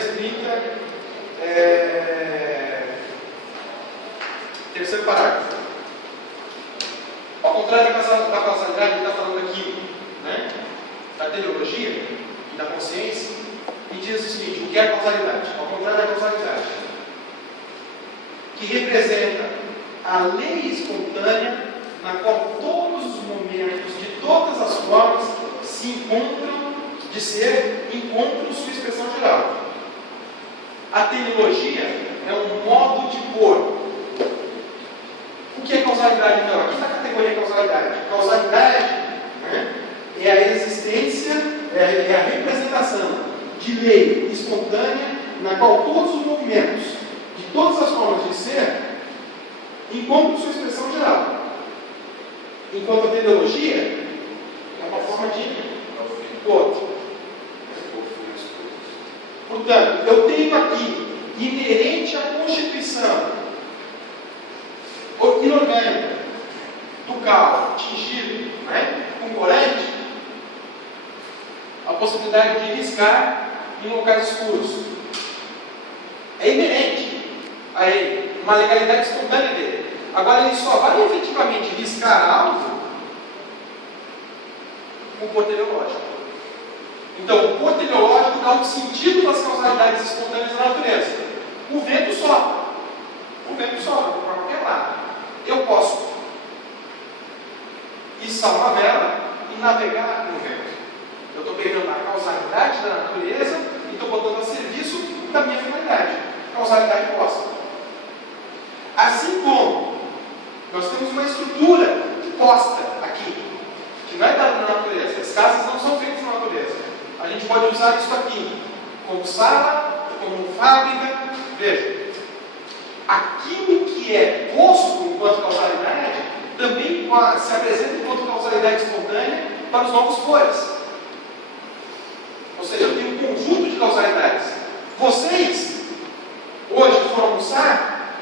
330, terceiro parágrafo. Ao contrário da causalidade, ele está falando aqui, né, da teleologia e da consciência, e diz o seguinte: o que é a causalidade? Ao contrário da causalidade, que representa a lei espontânea na qual todos os momentos de todas as formas se encontram de ser, encontram sua expressão geral. A teleologia é um modo de pôr. O que é causalidade, então? Aqui está a categoria causalidade. Causalidade, né, é a existência, é a representação de lei espontânea na qual todos os movimentos de todas as formas de ser encontram sua expressão geral. Enquanto a teleologia é uma forma de outro. Portanto, eu tenho aqui, inerente à constituição inorgânica do cal tingido, né, com corante, a possibilidade de riscar em locais escuros. É inerente a ele, uma legalidade espontânea dele. Agora, ele só vai efetivamente riscar algo com o pôr teleológico. Então, o pôr teleológico dá um sentido das causalidades espontâneas da natureza. O vento sopra. O vento sopra para qualquer lado. Eu posso içar uma vela e navegar no vento. Eu estou pegando a causalidade da natureza e estou botando a serviço da minha finalidade. Causalidade oposta. Assim como nós temos uma estrutura posta aqui, que não é dada na natureza. As casas não são feitas na natureza. A gente pode usar isso aqui como sala, como fábrica. Veja, aquilo que é posto enquanto causalidade também se apresenta enquanto causalidade espontânea para os novos fores. Ou seja, eu tenho um conjunto de causalidades. Vocês, hoje, foram almoçar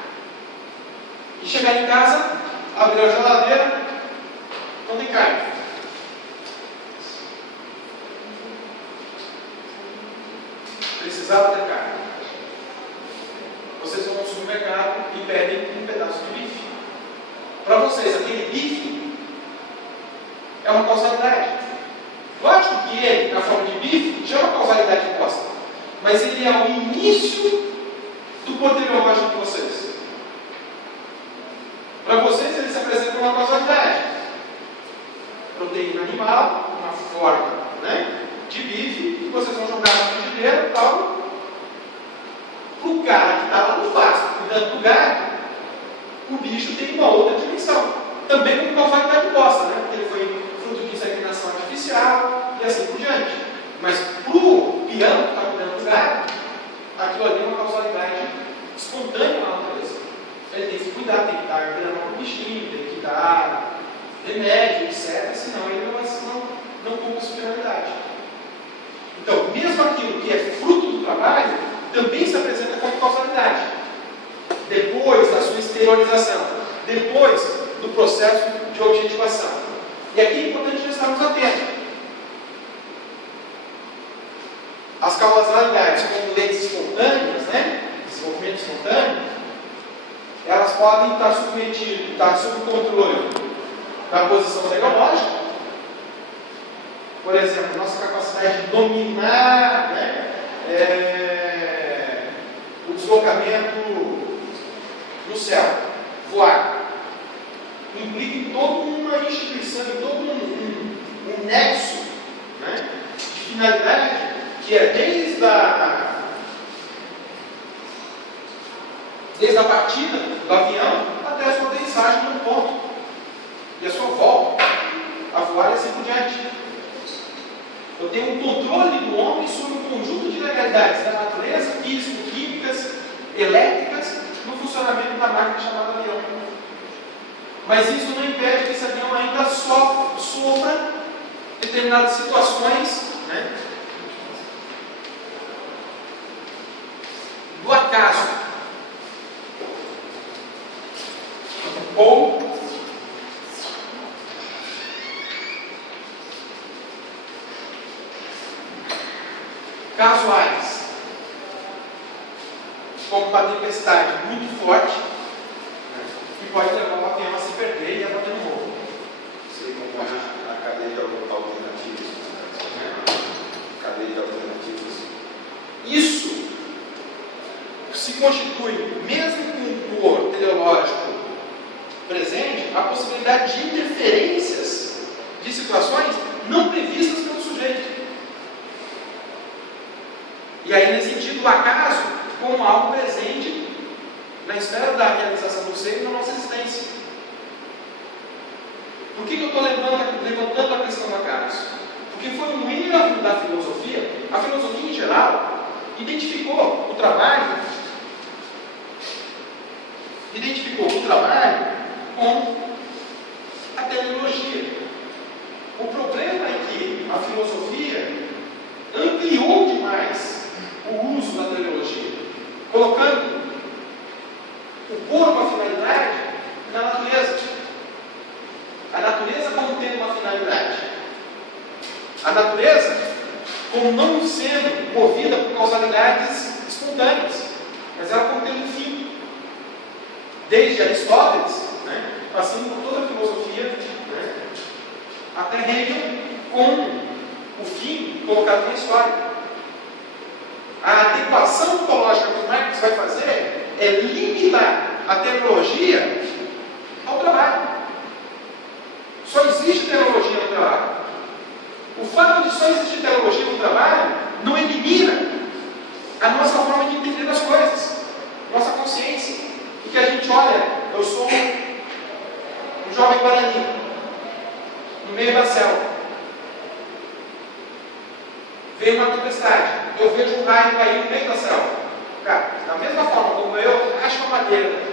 e chegar em casa, abrir a geladeira, não tem carne. Precisava ter carne. Vocês vão no supermercado e pedem um pedaço de bife. Para vocês, aquele bife é uma causalidade. Lógico que ele, na forma de bife, já é uma causalidade imposta. Mas ele é o início do pôr teleológico de vocês. Para vocês, ele se apresenta como uma causalidade. Proteína animal, uma forma, né, de bife, que vocês vão jogar no frigideiro e tal. O cara que está lá no vasto, cuidando do gado, o bicho tem uma outra dimensão. Também como causalidade imposta, né? Porque ele foi fruto de inseminação artificial e assim por diante. Mas para o peão que está cuidando do gado, aquilo ali é uma causalidade espontânea na natureza. Ele tem que cuidar, tem que dar grama para o bichinho, tem que dar remédio, etc. Senão ele não cumpre a sua finalidade. Então, mesmo aquilo que é fruto do trabalho, também se apresenta como causalidade. Depois da sua exteriorização, depois do processo de objetivação. E aqui é importante nós estarmos atentos. As causalidades como leis espontâneas, né, desenvolvimento espontâneo, elas podem estar submetidas, estar sob o controle da posição teleológica. Por exemplo, nossa capacidade de dominar, né, o deslocamento no céu, voar, implica em toda uma instituição, em todo um nexo, né, de finalidade, que é desde a partida do avião até a sua aterrissagem no ponto e a sua volta a voar e assim por diante. Eu tenho um controle do homem sobre um conjunto de legalidades da natureza, físico-químicas, elétricas, no funcionamento da máquina chamada avião. Mas isso não impede que esse avião ainda sofra determinadas situações, né, do acaso. Ou casuais. como uma tempestade muito forte, né, que pode levar o avião a se perder e a bater no morro. Você compõe a cadeia de alternativas. Cadeia de alternativas. Isso se constitui, mesmo com um teor teleológico presente, a possibilidade de interferências de situações não previstas pelo sujeito. E aí, nesse sentido, o acaso como algo presente na esfera da realização do ser e da nossa existência. Por que eu estou levantando a questão do acaso? Porque foi um erro da filosofia. A filosofia, em geral, identificou o trabalho com a teleologia. O problema é que a filosofia ampliou demais o uso da teleologia, colocando o corpo, a finalidade, na natureza. A natureza como tendo uma finalidade. A natureza como não sendo movida por causalidades espontâneas, mas ela como tendo um fim. Desde Aristóteles, né, passando por toda a filosofia, né, até Hegel, com o fim colocado na história. A adequação ontológica que o Marx vai fazer é limitar a teleologia ao trabalho. Só existe teleologia no trabalho. O fato de só existir teleologia no trabalho não elimina a nossa forma de entender as coisas, nossa consciência. Porque a gente olha, eu sou um jovem guarani, no meio da selva. Veio uma tempestade, eu vejo um raio cair no meio da selva. Cara, da mesma forma como eu racho uma madeira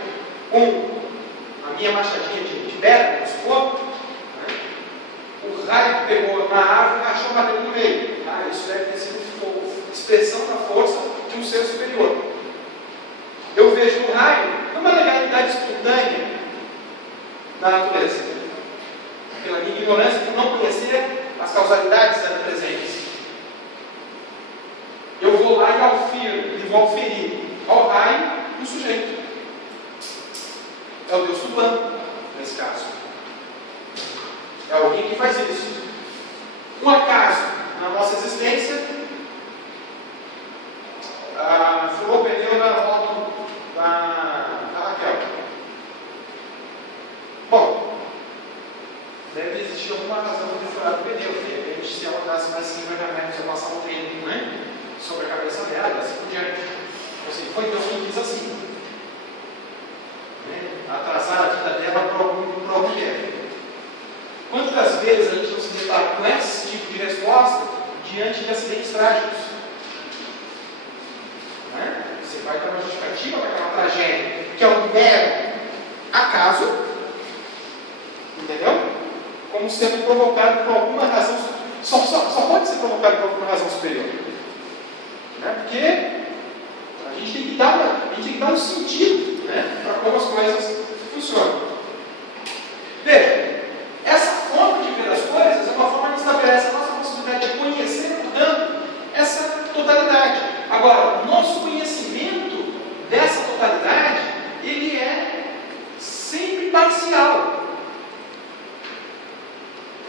com a minha machadinha de pedra, no escopo, né? O raio que pegou na árvore e rachou a madeira no meio. Ah, isso deve ter sido expressão da força de um ser superior. Eu vejo um raio, uma legalidade espontânea da natureza. Pela minha ignorância por não conhecer as causalidades ali presentes. Eu vou lá e vou auferir ao raio um sujeito. É o Deus Tupã, nesse caso. É alguém que faz isso. Um acaso na nossa existência, furou o pneu da moto da Raquel. Bom, deve existir alguma razão de ter furado o pneu. De repente, se ela andasse mais cima, já vai passar um trem, né? Sobre a cabeça dela, assim por diante. Assim, foi Deus que quis assim. Né? Atrasar a vida dela para algum tempo. Quantas vezes a gente não se depara com esse tipo de resposta diante de acidentes trágicos? Né? Você vai dar uma justificativa para aquela tragédia, que é um mero acaso, entendeu? Como sendo provocado por alguma razão, só pode ser provocado por alguma razão superior. Né? Porque a gente tem que dar um sentido, né, para como as coisas funcionam. Veja, essa forma de ver as coisas é uma forma que estabelece a nossa possibilidade de conhecer, portanto, essa totalidade. Agora, o nosso conhecimento dessa totalidade, ele é sempre parcial.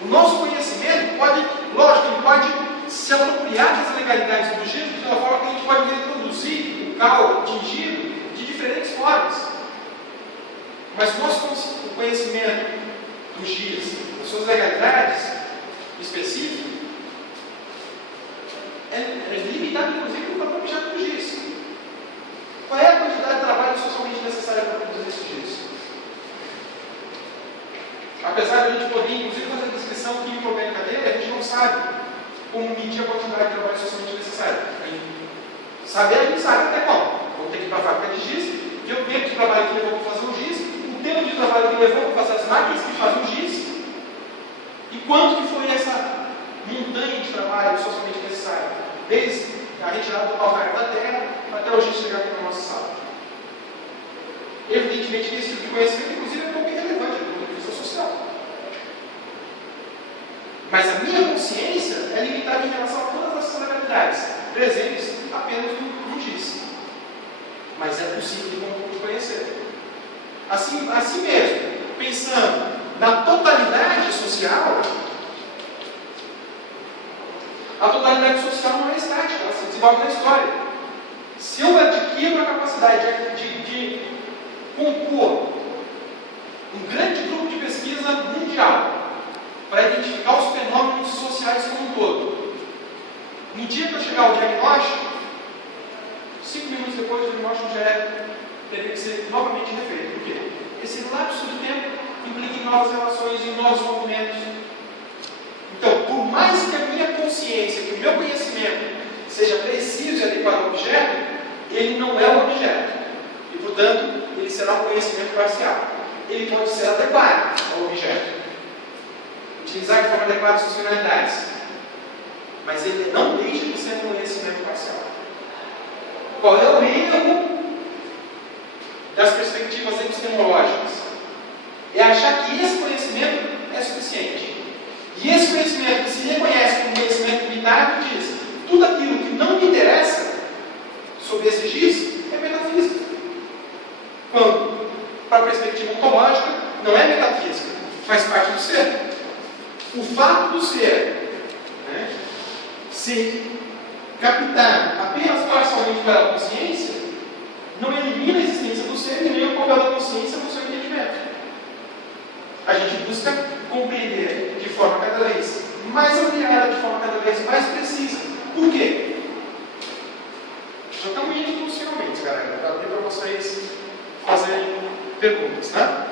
O nosso conhecimento pode, lógico, ele pode se apropriar das legalidades do giro de uma forma que a gente pode reproduzir o cal atingido de diferentes formas. Mas o nosso conhecimento do giz, das suas legalidades específicas, é limitado, inclusive, pelo próprio objeto do giz. Qual é a quantidade de trabalho socialmente necessária para produzir esse giz? Apesar de a gente poder, inclusive, fazer a descrição químico-orgânica dele, a gente não sabe como medir a quantidade de trabalho socialmente necessário. Saber, a gente sabe até qual. Vamos ter que ir para a fábrica de giz, ver o tempo de trabalho que levou para fazer o giz, o tempo de trabalho que levou para fazer as máquinas que fazem o giz, e quanto que foi essa montanha de trabalho socialmente necessário, desde a retirada do calcário da terra até o giz chegar aqui na nossa sala. Evidentemente que esse tipo de conhecimento, inclusive, é pouco irrelevante do ponto de vista social. Mas a minha consciência é limitada em relação a todas essas legalidades, presentes apenas no giz. mas é possível de conhecer. Assim mesmo, pensando na totalidade social, a totalidade social não é estática, ela se desenvolve na história. Se eu adquiro a capacidade de compor um grande grupo de pesquisa mundial para identificar os fenômenos sociais como um todo, no dia que eu chegar ao diagnóstico, 5 minutos depois o diagnóstico já teria que ser novamente refeito. Por quê? Esse lapso de tempo implica em novas relações, em novos movimentos. Então, por mais que a minha consciência, que o meu conhecimento seja preciso e adequado ao objeto, ele não é o objeto. E, portanto, ele será um conhecimento parcial. Ele pode ser adequado ao objeto, utilizar de forma adequada suas finalidades, mas ele não deixa de ser um conhecimento parcial. Qual é o erro das perspectivas epistemológicas? É achar que esse conhecimento é suficiente. E esse conhecimento que se reconhece como conhecimento limitado diz: tudo aquilo que não me interessa sobre esse giz é metafísica. Quando, para a perspectiva ontológica, não é metafísica, faz parte do ser. O fato do ser, se captar apenas parcialmente pela consciência, não elimina a existência do ser e nem o papel da consciência no seu entendimento. A gente busca compreender de forma cada vez mais ampliada, de forma cada vez mais precisa. Por quê? Já estamos indo para os finalmente, galera, para abrir para vocês fazerem perguntas, né?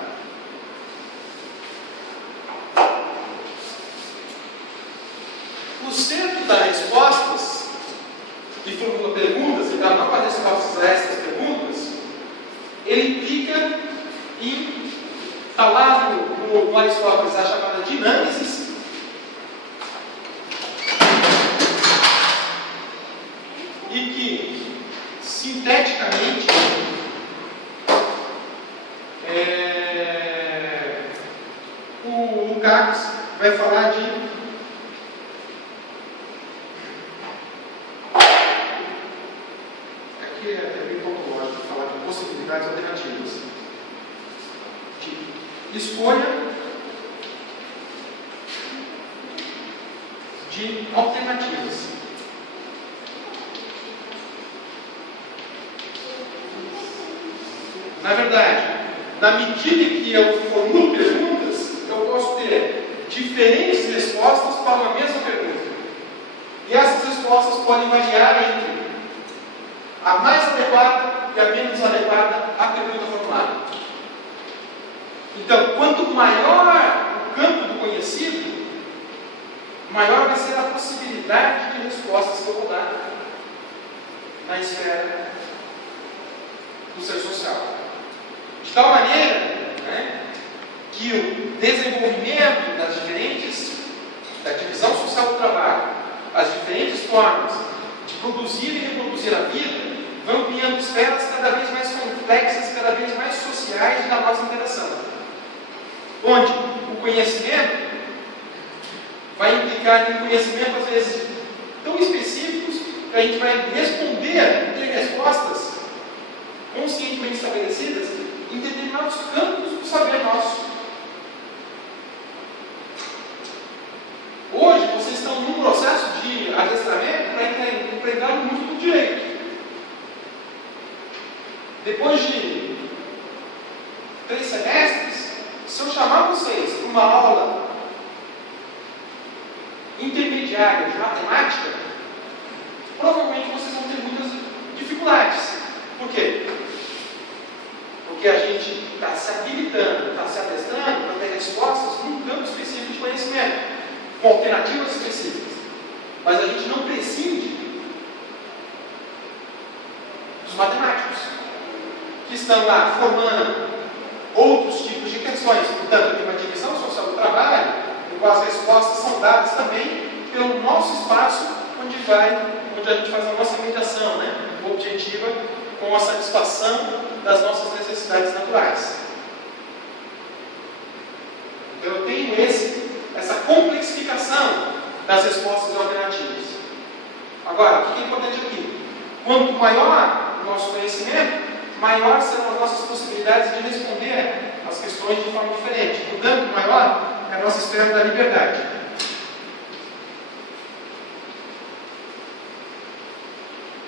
O centro das respostas e formula perguntas, e dá para respostas a essas perguntas, ele implica em falar no Aristóteles a chamada dinâmisis, e que, sinteticamente, o Lukács vai falar de é bem pouco lógico falar de possibilidades alternativas, de escolha de alternativas. Na verdade, na medida em que eu formulo perguntas, eu posso ter diferentes respostas para uma mesma pergunta. E essas respostas podem variar entre a mais adequada e a menos adequada à pergunta formulada. Então, quanto maior o campo do conhecido, maior vai ser a possibilidade de respostas que eu vou dar na esfera do ser social. De tal maneira que o desenvolvimento da divisão social do trabalho, as diferentes formas de produzir e reproduzir a vida, vão criando esferas cada vez mais complexas, cada vez mais sociais da nossa interação. Onde o conhecimento vai implicar em conhecimento, às vezes, tão específicos que a gente vai responder, ter respostas conscientemente estabelecidas em determinados campos do saber nosso. Hoje, vocês estão num processo de adestramento para empregar no mundo do direito. Depois de 3 semestres, se eu chamar vocês para uma aula intermediária de matemática, provavelmente vocês vão ter muitas dificuldades. Por quê? Porque a gente está se habilitando, está se adestrando para ter respostas num campo específico de conhecimento, com alternativas específicas. Mas a gente não prescinde dos matemáticos, que estão lá formando outros tipos de questões. Portanto, tem uma divisão social do trabalho, em qual as respostas são dadas também pelo nosso espaço, onde a gente faz a nossa mediação, objetiva, com a satisfação das nossas necessidades naturais. Então, eu tenho essa complexificação das respostas alternativas. Agora, o que é importante aqui? Quanto maior o nosso conhecimento, maior serão as nossas possibilidades de responder às questões de forma diferente. Portanto, maior é a nossa esfera da liberdade.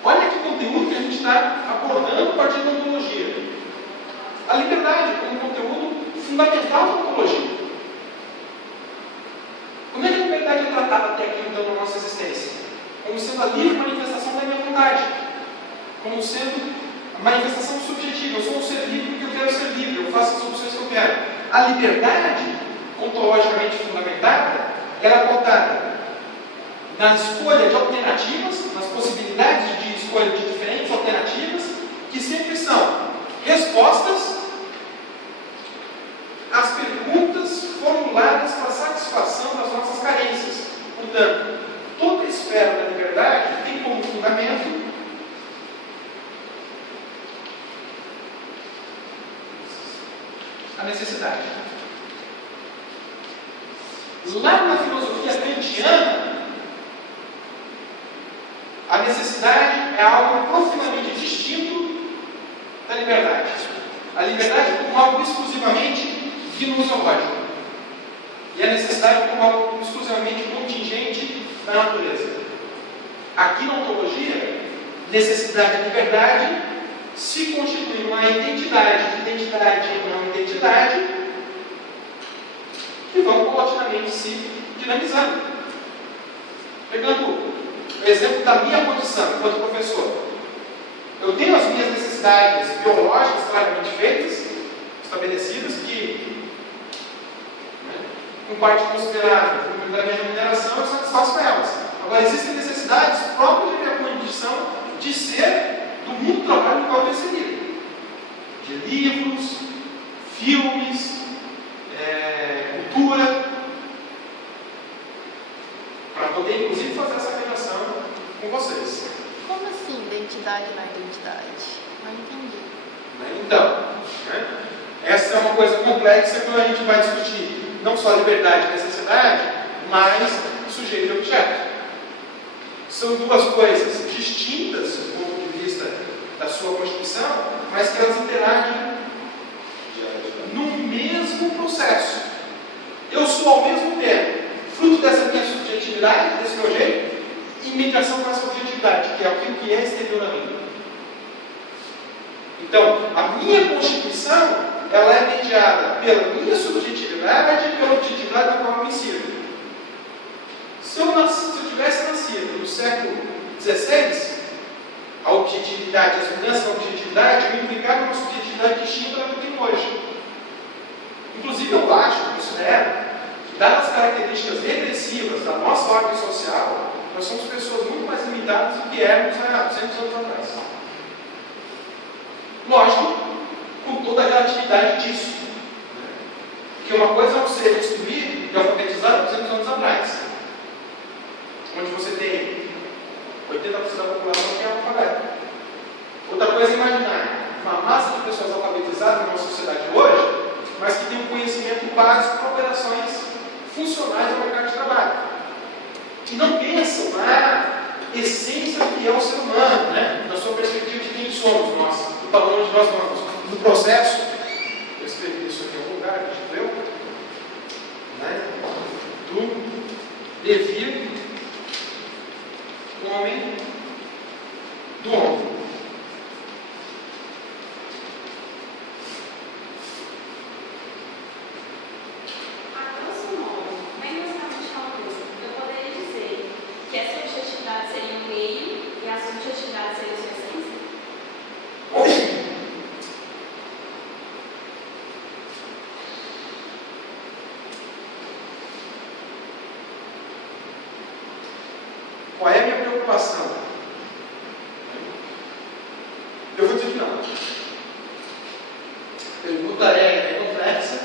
Olha que conteúdo que a gente está abordando a partir da ontologia. A liberdade como conteúdo fundamental da ontologia. Como é que a liberdade é tratada até aqui, então, na nossa existência? Como sendo a livre manifestação da minha vontade. Como sendo a manifestação subjetiva. Eu sou um ser livre porque eu quero ser livre. Eu faço as opções que eu quero. A liberdade, ontologicamente fundamentada, ela é pautada na escolha de alternativas, nas possibilidades de escolha de diferentes alternativas, que sempre são respostas às perguntas formuladas para a satisfação das nossas carências. Portanto, toda a esfera da liberdade tem como fundamento a necessidade. Lá na filosofia kantiana, a necessidade é algo profundamente distinto da liberdade. A liberdade como algo exclusivamente gnoseológico. E a necessidade como algo exclusivamente contingente da natureza. Aqui na ontologia, necessidade e liberdade se constituem uma identidade e não identidade que vão paulatinamente se dinamizando. Pegando o exemplo da minha condição enquanto professor. Eu tenho as minhas necessidades biológicas claramente feitas, estabelecidas, que, com parte considerável da minha remuneração, eu satisfaço elas. Agora, existem necessidades próprias da minha condição de ser do mundo do trabalho no qual eu estou inserido. De livros, filmes, cultura, para poder, inclusive, fazer essa relação com vocês. Como assim, identidade na identidade? Não entendi. Então, essa é uma coisa complexa que a gente vai discutir não só liberdade e necessidade, mas sujeito e objeto. São duas coisas distintas do ponto de vista da sua constituição, mas que elas interagem no mesmo processo. Eu sou ao mesmo tempo fruto dessa minha subjetividade, desse meu jeito, e mediação com essa objetividade, que é aquilo que é exterior a mim. Então, a minha constituição, ela é mediada pela minha subjetividade e pela objetividade na qual eu me insiro. Se eu tivesse nascido no século XVI, a objetividade, as mudanças da objetividade me implicavam uma subjetividade distinta da que eu tenho hoje. Inclusive, eu acho, considero, que dadas as características regressivas da nossa ordem social, nós somos pessoas muito mais limitadas do que éramos há 200 anos atrás. Lógico, com toda a relatividade disso. Porque uma coisa é um ser instruído e alfabetizado 200 anos atrás, onde você tem 80% da população que é analfabeta. Outra coisa é imaginar uma massa de pessoas alfabetizadas numa sociedade hoje, mas que tem um conhecimento básico para operações funcionais ao mercado de trabalho. E não pensam na essência do que é o ser humano, na sua perspectiva de quem somos nós, do para onde nós vamos. No processo, eu escrevi isso aqui em algum lugar, a gente leu, do devir homem do homem. Qual é a minha preocupação? Eu vou dizer que não. A pergunta é complexa,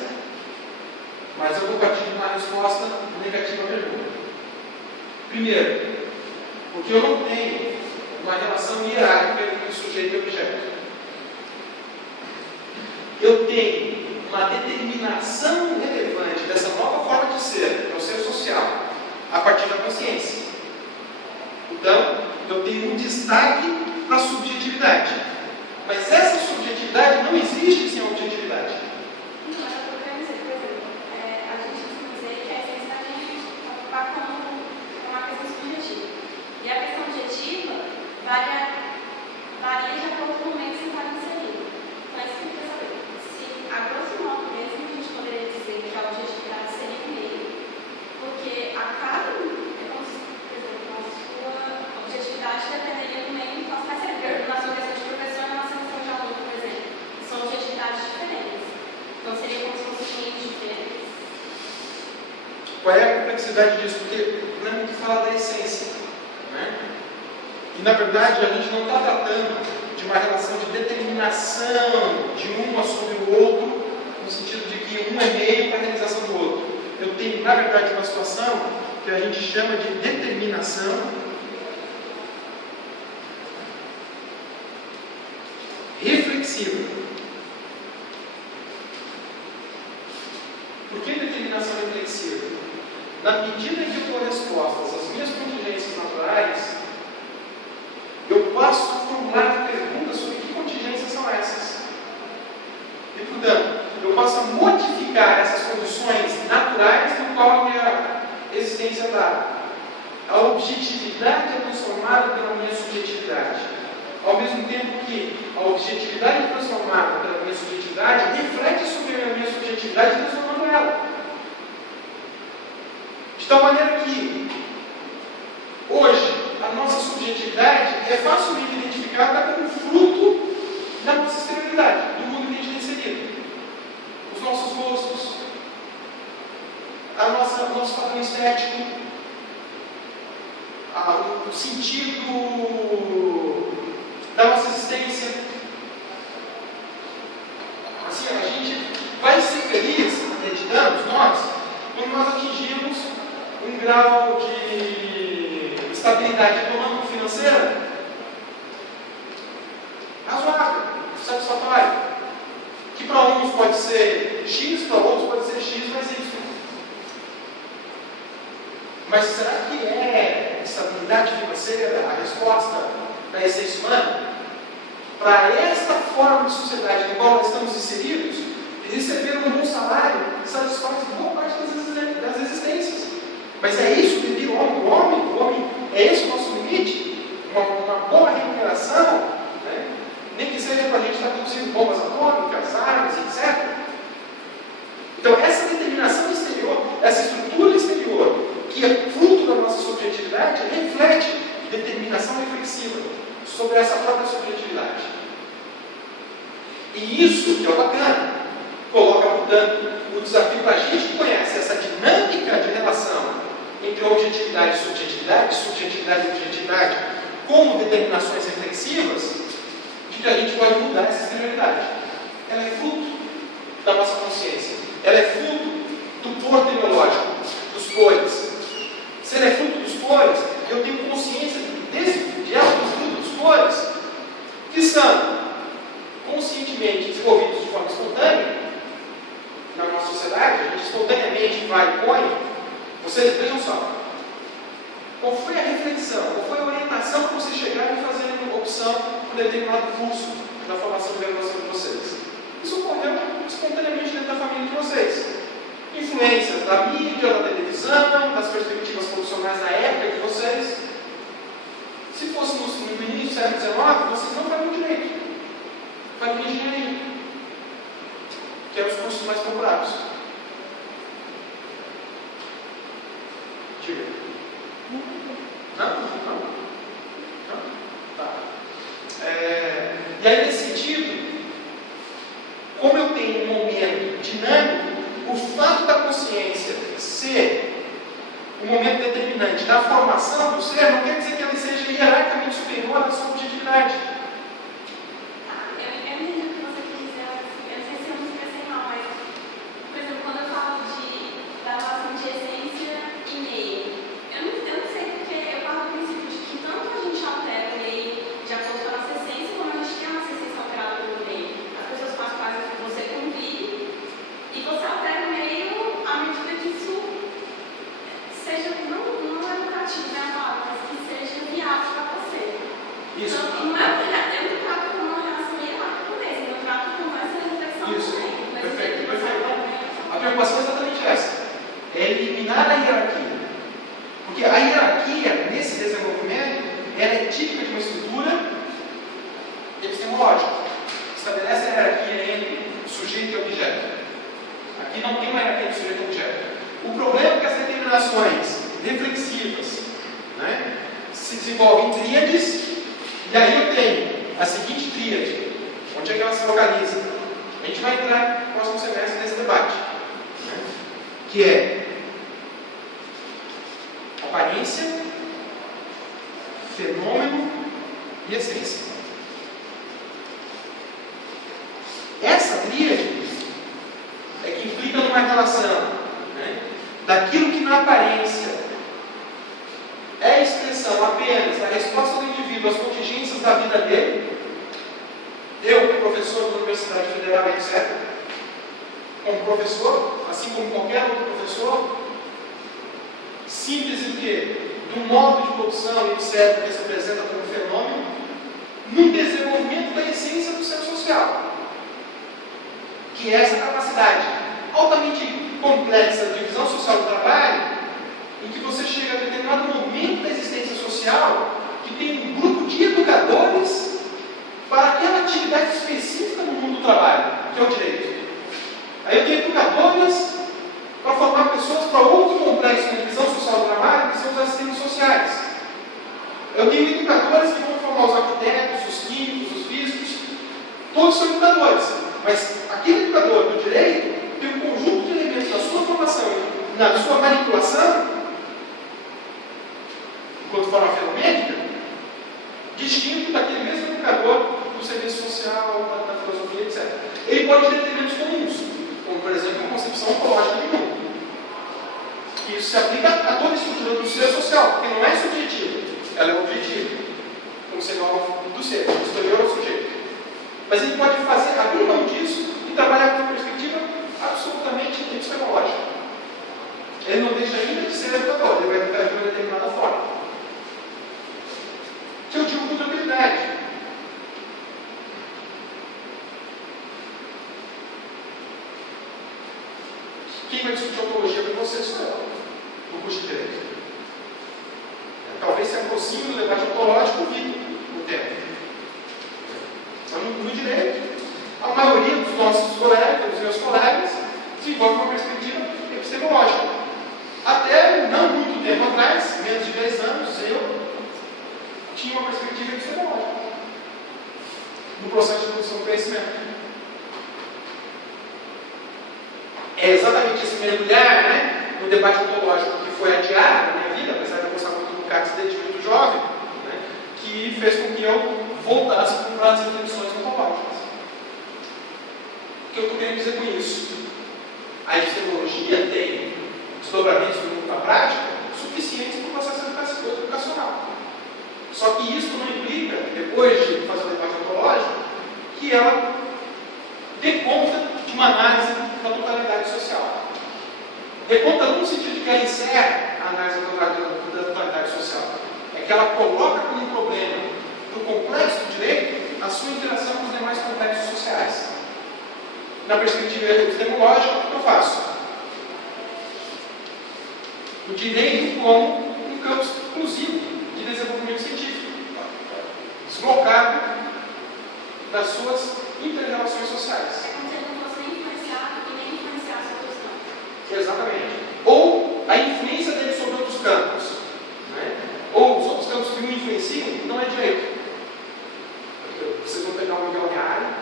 mas eu vou partir de uma resposta negativa à pergunta. Primeiro, porque eu não tenho uma relação hierárquica entre sujeito e objeto. Eu tenho uma determinação relevante dessa nova forma de ser, que é o ser social, a partir da consciência. Então, eu tenho um destaque para a subjetividade. Mas essa subjetividade complexidade disso? Porque não é muito falar da essência. Né? E na verdade a gente não está tratando de uma relação de determinação de um sobre o outro, no sentido de que um é meio para a realização do outro. Eu tenho, na verdade, uma situação que a gente chama de determinação reflexiva. Por que determinação reflexiva? Na medida em que eu dou respostas às minhas contingências naturais, eu passo a formular perguntas sobre que contingências são essas. E, portanto, eu passo a modificar essas condições naturais no qual a minha existência está. A objetividade é transformada pela minha subjetividade. Ao mesmo tempo que a objetividade é transformada pela minha subjetividade reflete sobre a minha subjetividade, transformando ela. De tal maneira que, hoje, a nossa subjetividade é facilmente identificada como fruto da nossa exterioridade, do mundo que a gente tem inserido. Os nossos gostos, o nosso padrão estético, o sentido da nossa existência. Assim, a gente vai ser feliz, acreditamos nós, quando nós atingimos um grau de estabilidade econômico-financeira razoável, satisfatório, que para uns pode ser X, para outros pode ser X mais Y. Mas será que é estabilidade financeira a resposta da essência humana? Para esta forma de sociedade na qual nós estamos inseridos, receber um bom salário satisfaz boa parte das existências. Mas é isso que vira o homem, é esse o nosso limite? Uma boa remuneração, né? Nem que seja para a gente estar produzindo bombas atômicas, armas, etc. Então, essa determinação exterior, essa estrutura exterior, que é fruto da nossa subjetividade, reflete determinação reflexiva sobre essa própria subjetividade. E isso, que é o bacana, coloca, portanto, o desafio para a gente que conhece essa dinâmica de relação entre objetividade e subjetividade e objetividade, como determinações reflexivas, de que a gente pode mudar essa exterioridade. Ela é fruto da nossa consciência. Ela é fruto do poro teleológico, dos pores. Se ela é fruto dos pores, eu tenho consciência de ela, do fruto dos pores, que são conscientemente desenvolvidos de forma espontânea na nossa sociedade. A gente espontaneamente vai e põe. Vocês vejam só, qual foi a reflexão, qual foi a orientação para vocês chegarem e fazerem uma opção por determinado curso na formação de graduação de vocês? Isso ocorreu espontaneamente dentro da família de vocês. Influências da mídia, da televisão, das perspectivas profissionais na época de vocês. Se fosse no início do século XIX, vocês não fariam direito, fariam engenharia, que eram os cursos mais procurados. Diga. Não? Tá. E aí, nesse sentido, como eu tenho um momento dinâmico, o fato da consciência ser um momento determinante da formação do ser, não quer dizer que ela seja hierarquicamente superior à sua objetividade. Aparência, fenômeno e essência. Essa tríade é que implica numa relação, né, daquilo que na aparência é a expressão apenas da resposta do indivíduo às contingências da vida dele. Eu, professor da Universidade Federal, etc., como professor, assim como qualquer outro professor, síntese do quê? Do modo de produção, etc., que se apresenta como fenômeno, no desenvolvimento da essência do ser social, que é essa capacidade altamente complexa de visão social do trabalho, em que você chega a determinado momento da existência social que tem um grupo de educadores para aquela atividade específica no mundo do trabalho, que é o direito. Aí eu tenho educadores para formar pessoas para outro complexo de visão social do trabalho, que são os assistentes sociais. Eu tenho educadores que vão formar os arquitetos, os químicos, os físicos, todos são educadores, mas aquele educador do direito tem um conjunto de elementos da sua formação, na sua manipulação, enquanto forma fenomênica, distinto daquele mesmo educador do serviço social, da filosofia, etc. Ele pode ter elementos comuns, como, por exemplo, a concepção ontológica de mundo. Isso se aplica a toda a estrutura do ser social, porque não é subjetiva, ela é objetiva, como sendo algo do ser, exterior ao sujeito. Mas ele pode fazer, abrir mão disso e trabalhar com uma perspectiva absolutamente epistemológica. Ele não deixa ainda de ser educador, ele vai educar de uma determinada forma. Que eu digo mutabilidade. Quem vai discutir ontologia com você sou eu, no curso de direito. Talvez se aproxime do debate ontológico no tempo. Então, no direito, a maioria dos nossos colegas, dos meus colegas, desenvolve uma perspectiva epistemológica. Até não muito tempo atrás, menos de 10 anos, eu tinha uma perspectiva epistemológica no processo de produção do conhecimento. É exatamente esse mergulhar, né, no debate ontológico que foi adiado na minha vida, apesar de eu gostar muito do Cássio desde muito jovem, né, que fez com que eu voltasse para as intenções ontológicas. O que eu estou querendo dizer com isso? A epistemologia tem desdobramentos no mundo da prática suficientes para o processo educacional. Só que isso não implica, depois de fazer o debate ontológico, que ela dê conta de uma análise da totalidade social. Dê conta no sentido de que ela encerra a análise da totalidade social. É que ela coloca como um problema do complexo do direito a sua interação com os demais complexos sociais. Na perspectiva epistemológica, o que eu faço? O direito como um campo exclusivo de desenvolvimento científico, deslocado das suas inter-relações sociais. É como se ele não fosse nem influenciado e nem influenciasse outros campos. Exatamente. Ou a influência dele sobre outros campos. Né? Ou os outros campos que o influenciam não é direito. Vocês vão pegar o Miguel Reale, né?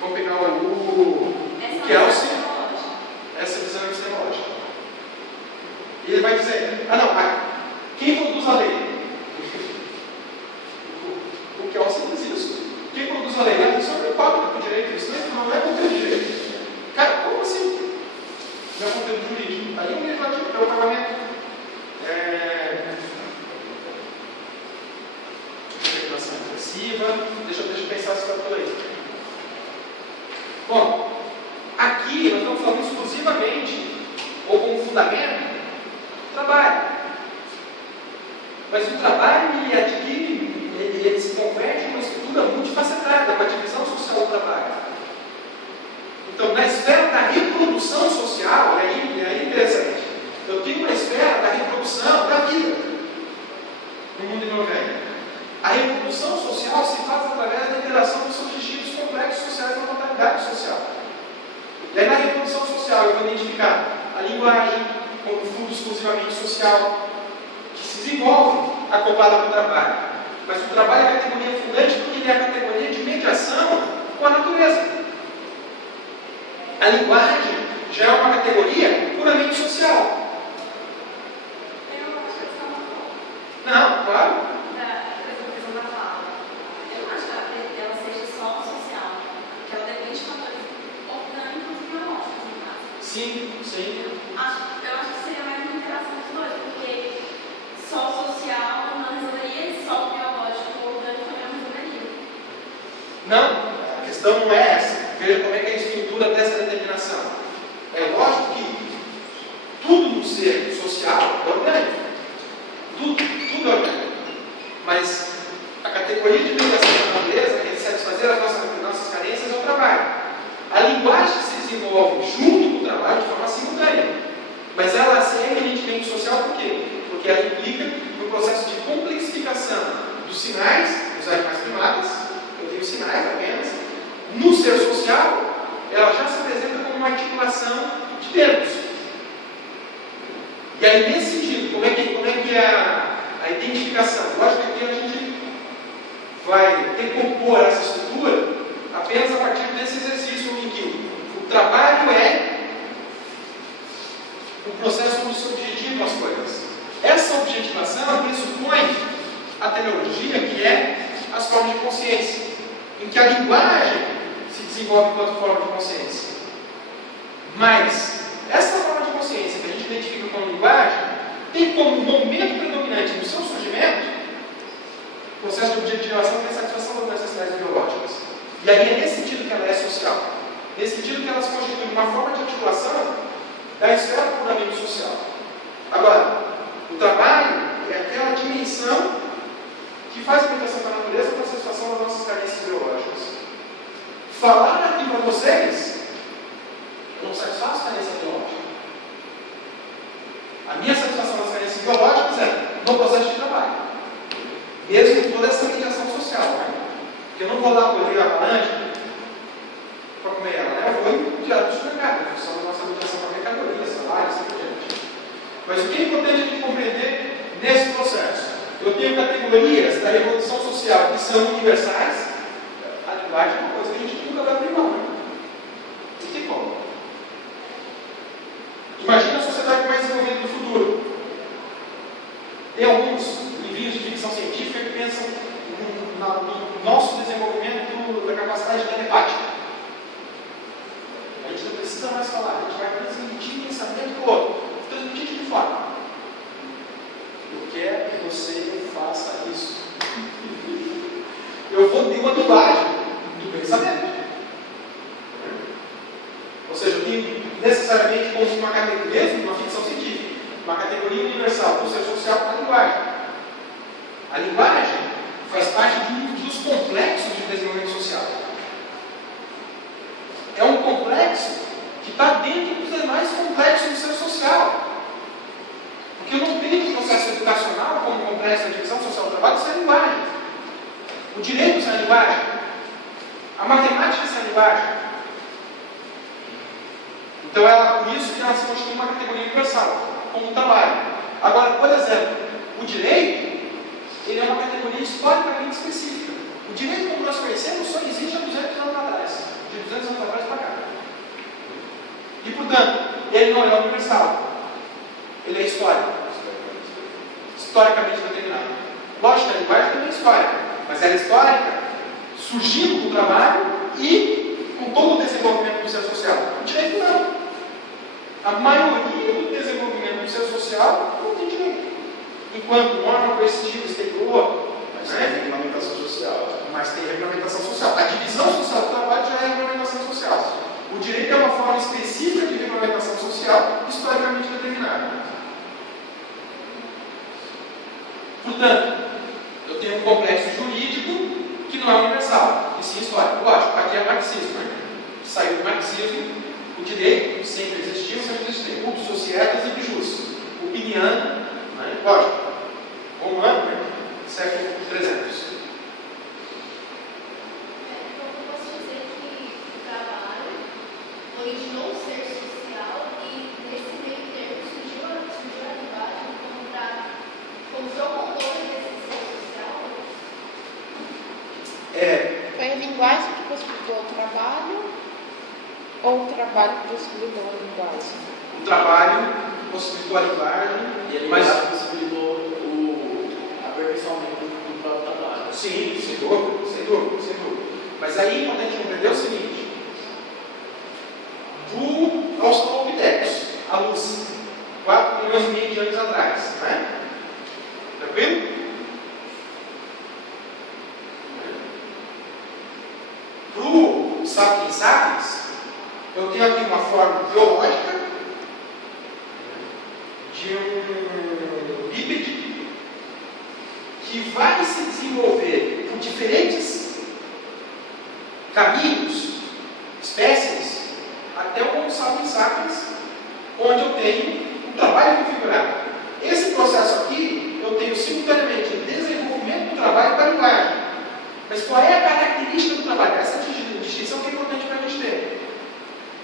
Vão pegar o Kelsey, essa visão epistemológica. E ele vai dizer, quem produz a lei? O Kelsey diz isso. Quem produz a lei? Isso é um impacto do direito, isso não é conteúdo de direito. Cara, como assim? Não é conteúdo jurídico. Aí o legislativo é o parlamento. Determinação agressiva. Deixa eu pensar essa coisa aí. Bom, aqui nós estamos falando exclusivamente, ou como fundamento, trabalho. Mas o trabalho ele adquire, ele se converte em uma estrutura multifacetada, uma divisão social do trabalho. Então, na esfera da reprodução social, é interessante. Eu tenho uma esfera da reprodução da vida no mundo inorgânico. A reprodução social se faz através da interação dos seus distintos complexos sociais na totalidade social. E aí, na reprodução social, eu vou identificar a linguagem como fundo exclusivamente social, que se desenvolve acoplada com o trabalho. Mas o trabalho é a categoria fundante porque ele é a categoria de mediação com a natureza. A linguagem já é uma categoria puramente social. Eu acho que Claro. Da questão da fala. Eu não acho que ela seja só social, que ela depende de fatores orgânicos e biológicos, no caso. Sim, sim. Eu acho que seria mais uma interação dos dois, porque só o social não resolveria e só o biológico ou orgânico também não resolveria. Não, a questão não é essa. Veja como é que é a estrutura dessa determinação. É lógico que tudo no ser social é orgânico. Tudo é orgânico. Mas a categoria de limitação da natureza, que é de satisfazer as nossas carências, é o trabalho. A linguagem se desenvolve junto com o trabalho de forma simultânea. Mas ela é eminentemente social por quê? Porque ela implica no processo de complexificação dos sinais, dos animais primatas. Eu tenho sinais apenas. No ser social, ela já se apresenta como uma articulação de termos. E aí, nesse sentido, como é que é a identificação? Lógico que aqui a gente vai decompor essa estrutura apenas a partir desse exercício em que o trabalho é o processo onde se objetiva as coisas. Essa objetivação pressupõe a teleologia, que é as formas de consciência, em que a linguagem se desenvolve enquanto forma de consciência. Mas essa forma de consciência que a gente identifica como linguagem tem como momento predominante no seu surgimento o processo de objetivação e satisfação das necessidades biológicas. E aí é nesse sentido que ela é social. Nesse sentido que ela se constitui uma forma de articulação da esfera puramente social. Agora, o trabalho é aquela dimensão que faz aplicação da natureza para a satisfação das nossas carências biológicas. Falar aqui para vocês não satisfaz a carência biológica. A minha satisfação das carências biológicas é no processo de trabalho. Mesmo com toda essa mediação social. Né? Porque eu não vou lá colher a laranja para comer ela, né? Eu vou tirar do supermercado, em função da nossa mediação para mercadoria, salário, assim por diante. Mas o que é importante a gente compreender nesse processo? Eu tenho categorias da revolução social que são universais. A linguagem é uma coisa que a gente nunca vai abrir mão. Né? E que como? Imagina a sociedade mais desenvolvida do futuro. Tem alguns livros de ficção científica que pensam no nosso desenvolvimento da capacidade telepática. A gente não precisa mais falar, a gente vai transmitir pensamento para o outro, transmitir de que forma? Eu quero que você faça isso. Eu vou ter uma dublagem do pensamento. Ou seja, eu tenho necessariamente como uma categoria, mesmo uma ficção científica, uma categoria universal do ser social para a linguagem. A linguagem faz parte dos complexos de desenvolvimento social. É um complexo que está dentro dos demais complexos do ser social. Porque eu não tenho o processo educacional como complexo da divisão social do trabalho sem a linguagem. O direito sem a linguagem. A matemática sem a linguagem. Então, por isso que ela se constitui uma categoria universal, como o trabalho. Agora, por exemplo, o direito, ele é uma categoria historicamente específica. O direito, como nós conhecemos, só existe há 200 anos atrás. De 200 anos atrás para cá. E, portanto, ele não é universal. Ele é histórico. Historicamente determinado. Lógico que a linguagem também é histórica, mas ela é histórica surgindo do trabalho e com todo o desenvolvimento do ser social. O direito não. A maioria do desenvolvimento do ser social não tem direito. Enquanto norma coercitiva exterior, mas tem regulamentação social. Mas tem regulamentação social. A divisão social do trabalho já é regulamentação social. O direito é uma forma específica de regulamentação social historicamente determinada. Portanto, eu tenho um complexo jurídico que não é universal, e sim histórico. Lógico, aqui é marxismo, né? Saiu do marxismo, o direito sempre existiu, sempre existiu. Ubi societas e bijus. Opiniano, né? Lógico, romano, né? Século 300. Originou o ser social e nesse meio termo surgiu a linguagem como promotora desse ser social? Foi a linguagem que possibilitou o trabalho ou o trabalho que possibilitou a linguagem? O trabalho possibilitou a linguagem, e a mas linguagem possibilitou a aperfeiçoamento do próprio trabalho. Sim, sem dúvida, sem dúvida, sem dúvida. Mas aí, quando a gente compreender o seguinte, do Australopithecus, a luz, 4 milhões e meio de anos atrás, né? Tranquilo? Para o Sapiens sapiens, eu tenho aqui uma forma biológica de um bípede que vai se desenvolver por diferentes caminhos, espécies, até o Homo sapiens sapiens, onde eu tenho um trabalho configurado. Esse processo aqui, eu tenho simultaneamente o desenvolvimento do trabalho com a linguagem. Mas qual é a característica do trabalho? Essa distinção que é importante para a gente ter.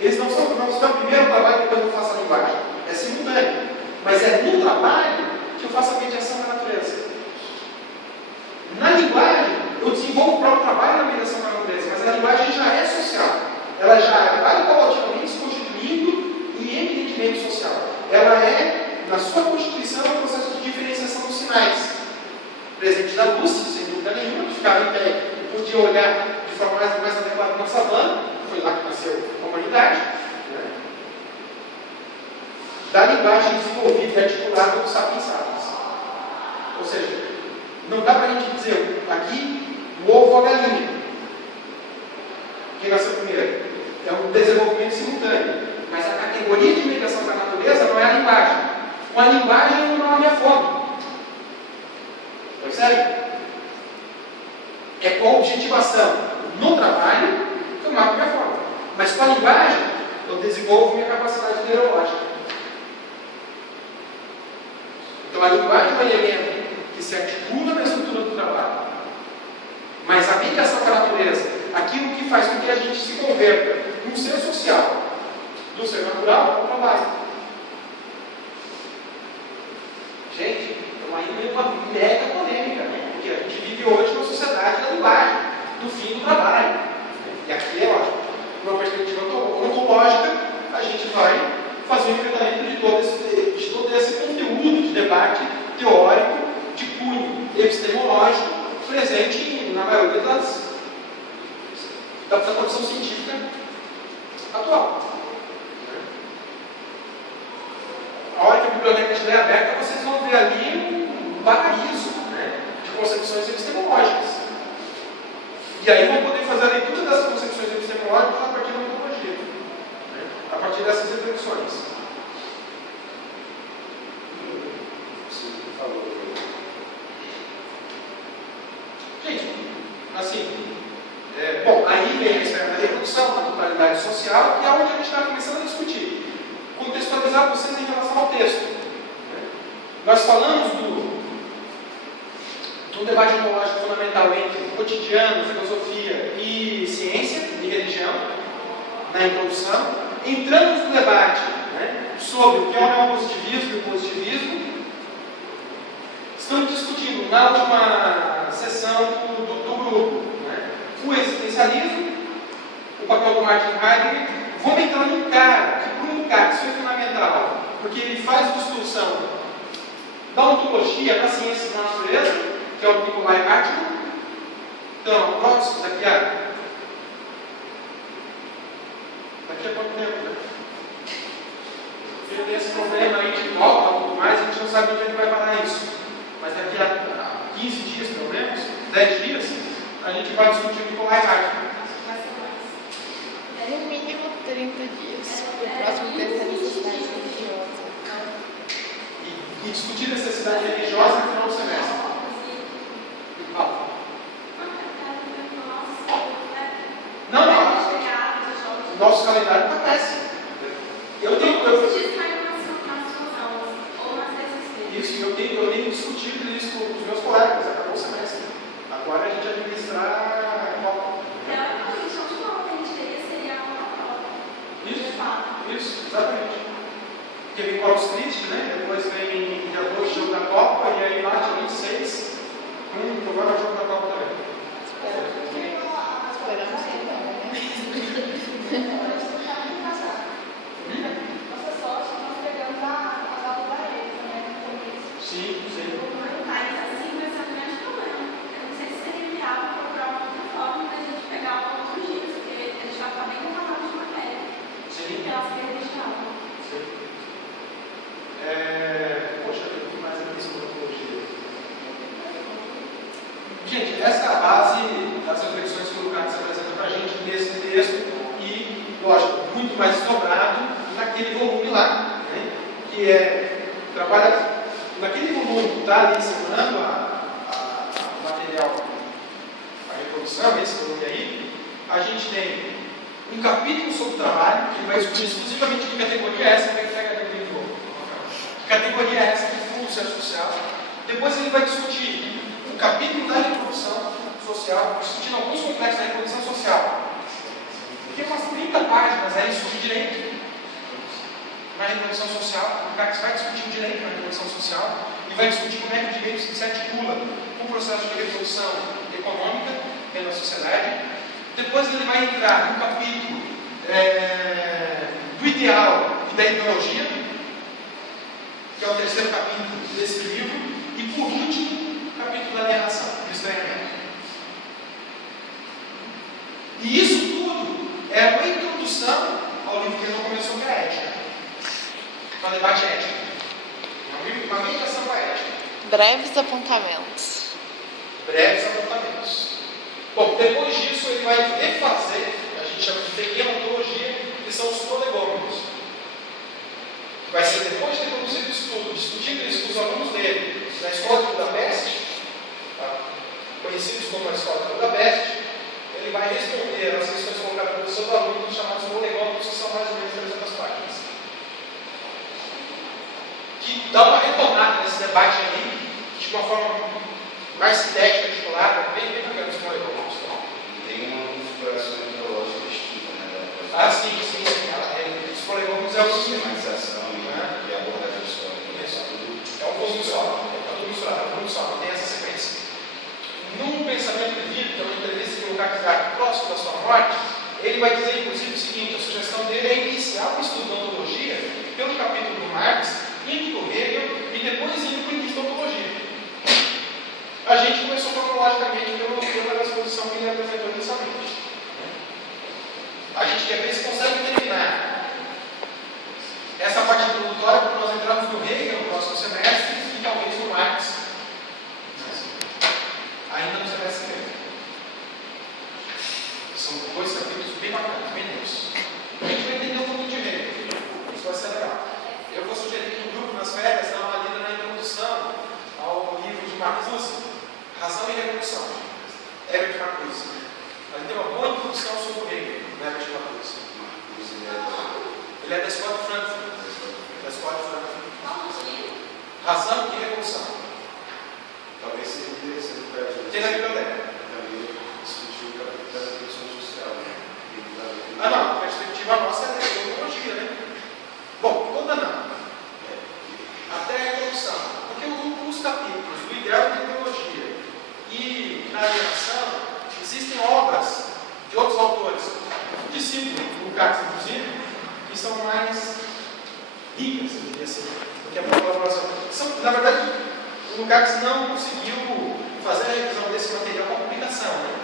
Eles não são primeiro o trabalho e depois eu faço a linguagem. É simultâneo. Mas é no trabalho que eu faço a mediação da natureza. Na linguagem, eu desenvolvo o próprio trabalho na mediação da natureza, mas a linguagem já é social. Ela já vai paulatinamente se constituindo em eminentemente social. Ela é, na sua constituição, um processo de diferenciação dos sinais. Presente da luz, sem dúvida nenhuma, que ficava em pé e podia olhar de forma mais adequada na savana, foi lá que nasceu a humanidade, né? Da linguagem desenvolvida e articulada dos sapiens sapiens. Ou seja, não dá para a gente dizer aqui o ovo ou a galinha. Quem nasceu primeiro? É um desenvolvimento simultâneo. Mas a categoria de mediação da natureza não é a linguagem. Com a linguagem eu não a minha fome. Percebe? É com a objetivação no trabalho que eu marco minha forma. Mas com a linguagem, eu desenvolvo minha capacidade neurológica. Então a linguagem é um elemento que se articula na estrutura do trabalho. Mas a mediação com a natureza, aquilo que faz com que a gente se converta num ser social, do ser natural ao trabalho. Gente, então aí é uma mega polêmica, né? Porque a gente vive hoje numa sociedade da linguagem, do fim do trabalho. E aqui é lógico, numa perspectiva ontológica, a gente vai fazer o enfrentamento de todo esse conteúdo de debate teórico, de cunho epistemológico, presente na maioria da produção científica atual. A hora que a biblioteca estiver aberta, vocês vão ver ali um paraíso, né, de concepções epistemológicas. E aí vão poder fazer a leitura dessas concepções epistemológicas a partir da ontologia, né, a partir dessas reflexões. Gente, assim, bom, aí vem a esfera da reprodução, da totalidade social, que é onde a gente está começando a discutir. Contextualizar vocês em relação ao texto. Nós falamos do debate ontológico fundamental entre cotidiano, filosofia e ciência e religião, na introdução. Entramos no debate, né, sobre o que é o neopositivismo e o positivismo. Estamos discutindo na última sessão do grupo, né, o existencialismo, o papel do Martin Heidegger. Vamos entrar num cara que, por um cara, isso é fundamental, porque ele faz discussão da ontologia da ciência da natureza, que é o Nikolai Hartmann. Então, próximo, daqui a quanto tempo, né? Ele tem esse problema aí de volta, tudo mais, a gente não sabe onde ele vai parar isso. Mas daqui a 15 dias, pelo menos, 10 dias, a gente vai discutir o Nikolai Hartmann. No mínimo 30 dias. O próximo texto é necessidade religiosa. E discutir necessidade religiosa no final do semestre. Não. Nosso calendário está péssimo. Eu tenho discutido isso com os meus colegas. Acabou o semestre. Agora a gente administrar a Copa. Isso, exatamente. Porque vem Corpus Christi, né? Depois vem dia 2 o jogo da Copa, e aí lá dia 26, provável jogo da Copa também. Esperamos que não, né? Nossa sorte, nós pegamos a aula da ESA, né? Sim. Mas assim vai ser a grande essa é a base das reflexões que o Lukács apresenta para a gente nesse texto e, lógico, muito mais dobrado naquele volume lá, né? Que trabalha naquele volume que está ali segurando o material, a reprodução, esse volume aí, a gente tem um capítulo sobre trabalho, que vai discutir exclusivamente que categoria é essa, que é a categoria de novo. Que categoria é essa que foi o sucesso social. Depois ele vai discutir um capítulo da reprodução social, discutindo alguns complexos da reprodução social. Tem umas 30 páginas aí sobre direito na reprodução social. O Lukács vai discutir o direito na reprodução social e vai discutir como é que o direito se articula com o processo de reprodução econômica dentro da sociedade. Depois ele vai entrar no capítulo do ideal e da ideologia, que é o terceiro capítulo desse livro, e por último, o capítulo da alienação, do estranhamento. E isso tudo é uma introdução ao livro que ele começou, que é a ética, para o debate ético. Uma meditação com a ética. Breves apontamentos. Breves apontamentos. Bom, depois disso ele vai refazer, a gente chama de pequena ontologia, que são os prolegômenos. Vai ser depois de ter produzido o estudo, discutindo isso com os alunos dele, na escola de Budapeste, conhecidos como a escola de Budapeste, ele vai responder às questões colocadas pelos seus alunos, chamados prolegômenos, que são mais ou menos 300 páginas. Que dá uma retomada nesse debate aí, de uma forma mais sintética, articulada, bem bacana os prolegômenos. Tem uma configuração ideológica distinta, né? Sim. Os prolegômenos é o sistematização e abordagem histórica. É um pouco só. Não tem essa sequência. Num pensamento vivo, que é uma entrevista que o Lukács dá próximo da sua morte, ele vai dizer, inclusive, o seguinte: a sugestão dele é iniciar o estudo da ontologia pelo capítulo do Marx, indo para o Hegel e depois indo para o início da ontologia. A gente começou cronologicamente pela exposição que ele apresentou inicialmente. A gente quer ver se consegue terminar essa parte introdutória para nós entrarmos no Hegel no próximo semestre e talvez no Marx ainda no semestre que vem. São dois capítulos bem bacanas, bem densos. A gente vai entender um pouquinho de Hegel. Isso vai ser legal. Eu vou sugerir que o grupo nas férias dá uma lida na introdução ao livro de Marcuse, Razão e Revolução, Herbert Marcuse. Ali tem uma boa introdução sobre o Hegel, do Herbert Marcuse. Ele é da escola de Frankfurt. Razão e Revolução. Talvez seja interessante para a gente. Tem na biblioteca. Também discutir o capítulo da reprodução social, né? Não, a perspectiva nossa é a ontologia, né? Bom, toda não. Até a revolução. Porque os capítulos do ideal e da ideologia e na alienação, existem obras de outros autores, discípulos do Lukács, inclusive, que são mais ricas, eu diria assim, do que a colaboração. Na verdade, o Lukács não conseguiu fazer a revisão desse material com a publicação, né?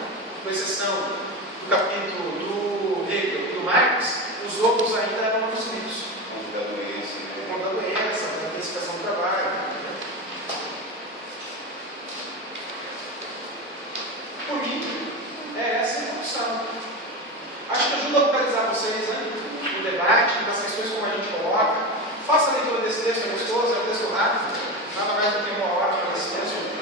Com exceção do capítulo do Hegel e do Marx, os outros ainda eram manuscritos. Conta da doença, da antecipação do trabalho. Por mim, é essa a introdução. Acho que ajuda a localizar vocês, né, no debate, das questões como a gente coloca. Faça a leitura desse texto, é gostoso, é um texto rápido, nada mais do que uma hora para esse texto.